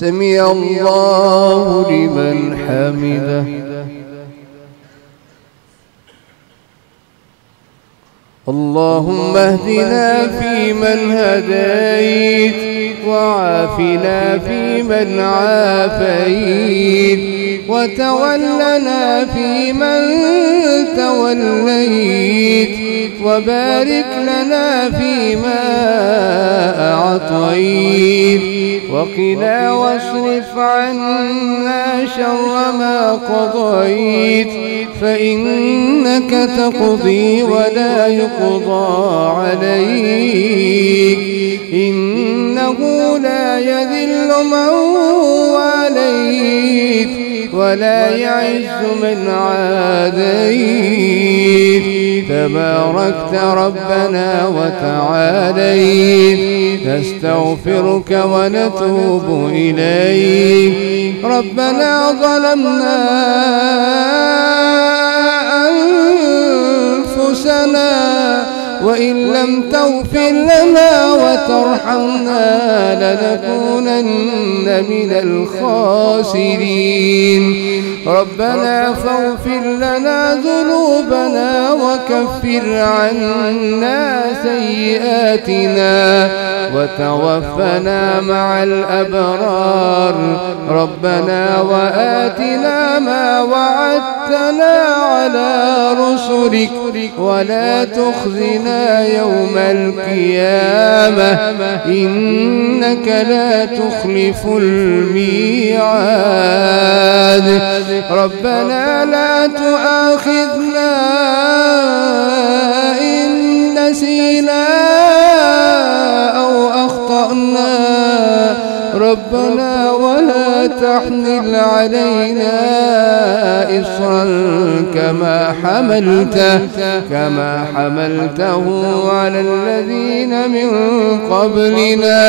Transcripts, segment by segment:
سمع الله لمن حمده. اللهم اهدنا فيمن هديت، وعافنا فيمن عافيت، وتولنا فيمن توليت، وبارك لنا فيما أعطيت، وقنا واصرف عنا شر ما قضيت، فإنك تقضي ولا يقضى عليك، إنه لا يذل من واليت ولا يعز من عاديت، تباركت ربنا وتعاليت، نستغفرك ونتوب إليك. ربنا ظلمنا أنفسنا، وإن لم تغفر لنا وترحمنا لنكونن من الخاسرين. ربنا فاغفر لنا ذنوبنا وكفر عنا سيئاتنا وتوفنا مع الأبرار. ربنا وآتنا ما وعدتنا على رسلك ولا تخزنا يوم القيامة، إنك لا تخلف الميعاد. ربنا لا تؤاخذنا إن نسينا أو أخطأنا، ربنا ولا تحمل علينا إصرا كما حملته على الذين من قبلنا.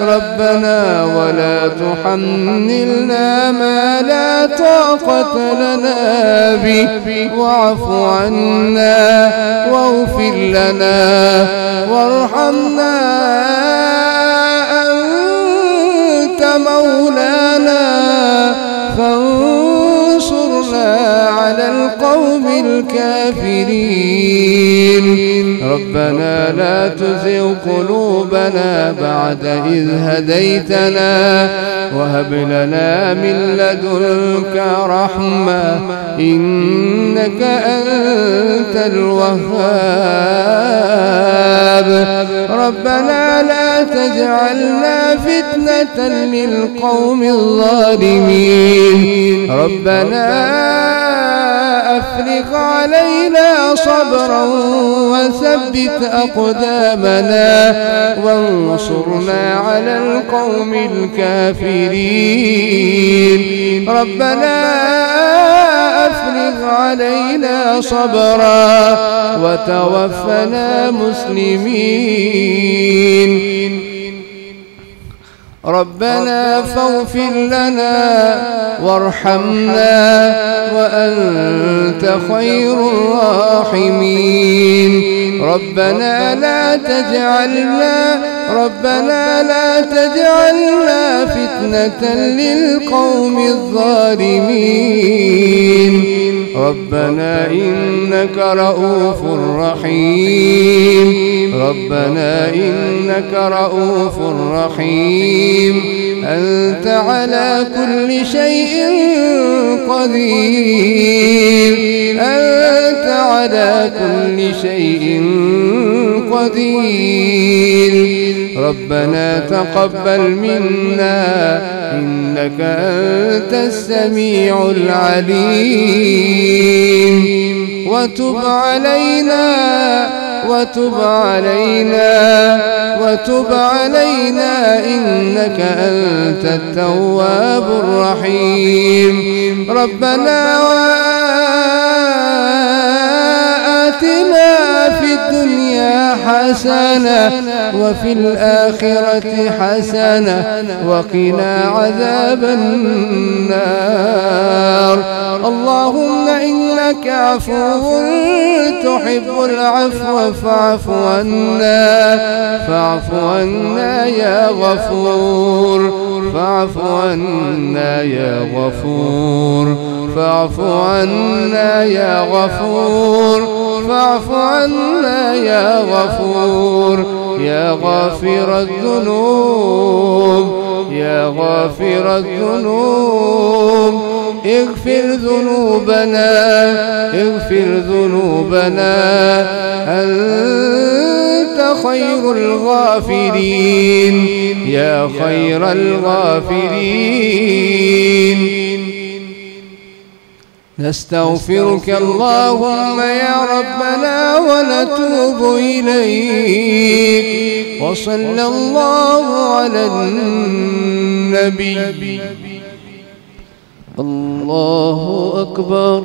ربنا ولا تحملنا ما لا طاقة لنا به، واعف عنا واغفر لنا وارحمنا، أنت مولانا فانصرنا على القوم الكافرين. ربنا لا تزغ قلوبنا بعد إذ هديتنا، وهب لنا من لدنك رحمة، إنك أنت الوهاب. ربنا لا تجعلنا فتنة للقوم الظالمين. ربنا أفرغ علينا صبرا وثبت أقدامنا وانصرنا على القوم الكافرين. ربنا أفرغ علينا صبرا وتوفنا مسلمين. ربنا فاغفر لنا وارحمنا وأنت خير الراحمين. ربنا لا تجعلنا فتنة للقوم الظالمين. ربنا إنك رؤوف رحيم. ربنا إنك رؤوف رحيم. أنت على كل شيء قدير. أنت على كل شيء قدير. ربنا تقبل منا إنك أنت السميع العليم. وتب علينا إنك أنت التواب الرحيم. ربنا وآتنا في الدنيا حسنة حسنة وفي الآخرة حسنة وقنا عذاب النار. اللهم إنك عفو تحب العفو فاعف عنا، فاعف عنا يا غفور، فاعف عنا يا غفور، فاعف عنا يا غفور، فاعف عنا يا غفور، يا غافر الذنوب، يا غافر الذنوب. اغفر ذنوبنا، اغفر ذنوبنا، أنت خير الغافرين يا خير الغافرين. نستغفرك اللهم يا ربنا ونتوب إليك، وصلى الله على النبي. الله أكبر.